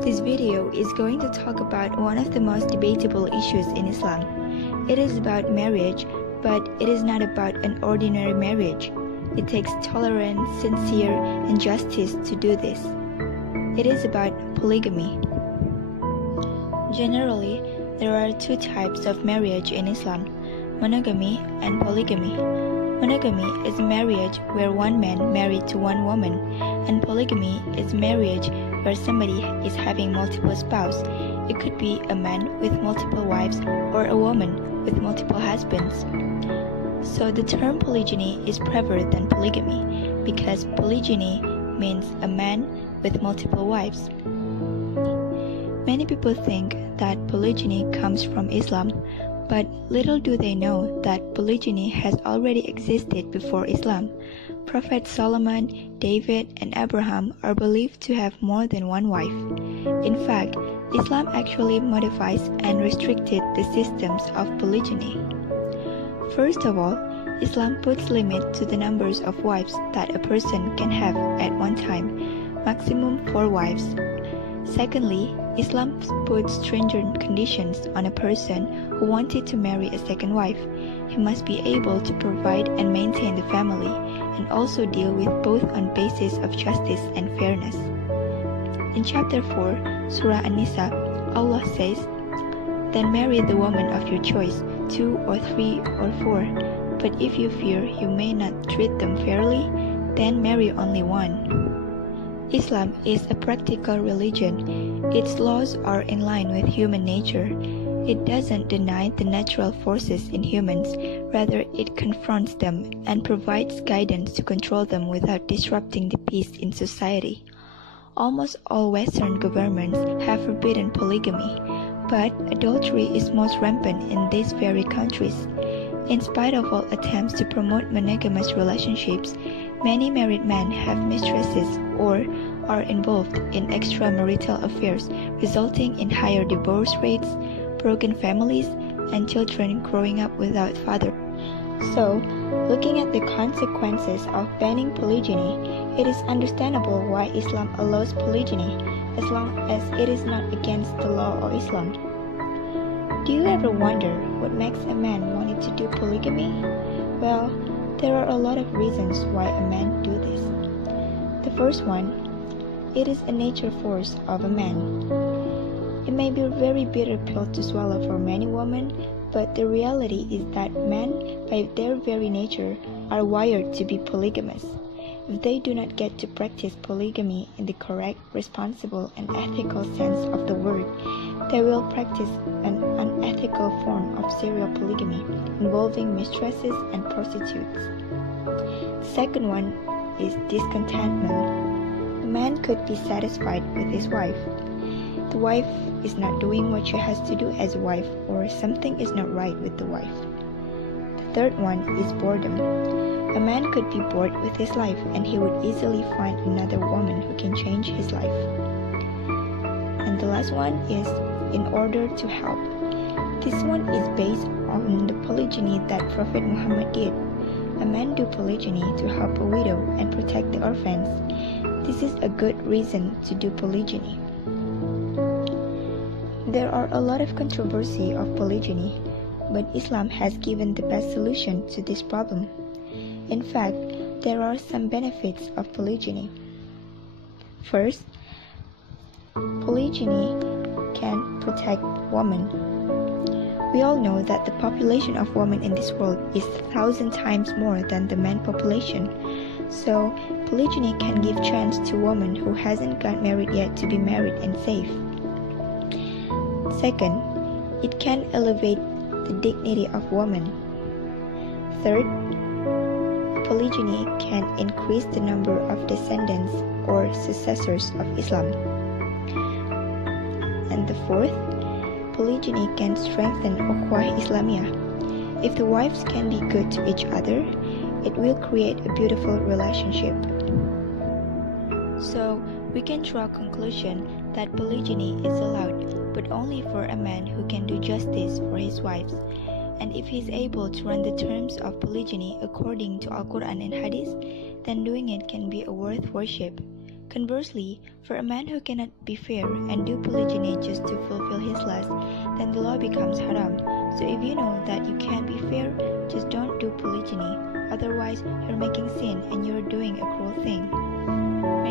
This video is going to talk about one of the most debatable issues in Islam. It is about marriage, but it is not about an ordinary marriage. It takes tolerance, sincere, and justice to do this. It is about polygamy. Generally, there are two types of marriage in Islam, monogamy and polygamy. Monogamy is marriage where one man married to one woman, and polygamy is marriage where somebody is having multiple spouses. It could be a man with multiple wives or a woman with multiple husbands. So the term polygyny is preferred than polygamy because polygyny means a man with multiple wives. Many people think that polygyny comes from Islam, but little do they know that polygyny has already existed before Islam. Prophet Solomon, David, and Abraham are believed to have more than one wife. In fact, Islam actually modifies and restricted the systems of polygyny. First of all, Islam puts limit to the numbers of wives that a person can have at one time, maximum 4 wives. Secondly, Islam puts stringent conditions on a person who wanted to marry a second wife. He must be able to provide and maintain the family, and also deal with both on basis of justice and fairness. In chapter 4, Surah An-Nisa, Allah says, "Then marry the woman of your choice, 2 or 3 or 4. But if you fear you may not treat them fairly, then marry only one." Islam is a practical religion. Its laws are in line with human nature. It doesn't deny the natural forces in humans, rather it confronts them and provides guidance to control them without disrupting the peace in society. Almost all Western governments have forbidden polygamy, but adultery is most rampant in these very countries. In spite of all attempts to promote monogamous relationships, many married men have mistresses or are involved in extramarital affairs, resulting in higher divorce rates, broken families, and children growing up without father. So, looking at the consequences of banning polygyny, it is understandable why Islam allows polygyny, as long as it is not against the law of Islam. Do you ever wonder what makes a man wanting to do polygamy? Well, there are a lot of reasons why a man do this. The first one, it is a nature force of a man. It may be a very bitter pill to swallow for many women, but the reality is that men, by their very nature, are wired to be polygamous. If they do not get to practice polygamy in the correct, responsible, and ethical sense of the word, they will practice an unethical form of serial polygamy involving mistresses and prostitutes. The second one is discontentment. A man could be satisfied with his wife. The wife is not doing what she has to do as a wife, or something is not right with the wife. The third one is boredom. A man could be bored with his life and he would easily find another woman who can change his life. And the last one is in order to help. This one is based on the polygyny that Prophet Muhammad did. A man do polygyny to help a widow and protect the orphans. This is a good reason to do polygyny. There are a lot of controversy of polygyny, but Islam has given the best solution to this problem. In fact, there are some benefits of polygyny. First, polygyny can protect women. We all know that the population of women in this world is 1,000 times more than the man population. So, polygyny can give chance to women who hasn't got married yet to be married and safe. Second, it can elevate the dignity of women. Third, polygyny can increase the number of descendants or successors of Islam. And the fourth, polygyny can strengthen ukhuwah Islamiyah. If the wives can be good to each other, it will create a beautiful relationship. So, we can draw a conclusion that polygyny is allowed, but only for a man who can do justice for his wives. And if he is able to run the terms of polygyny according to Al-Quran and Hadith, then doing it can be a worth worship. Conversely, for a man who cannot be fair and do polygyny just to fulfill his lust, then the law becomes haram. So if you know that you can't be fair, just don't do polygyny. Otherwise, you're making sin and you're doing a cruel thing.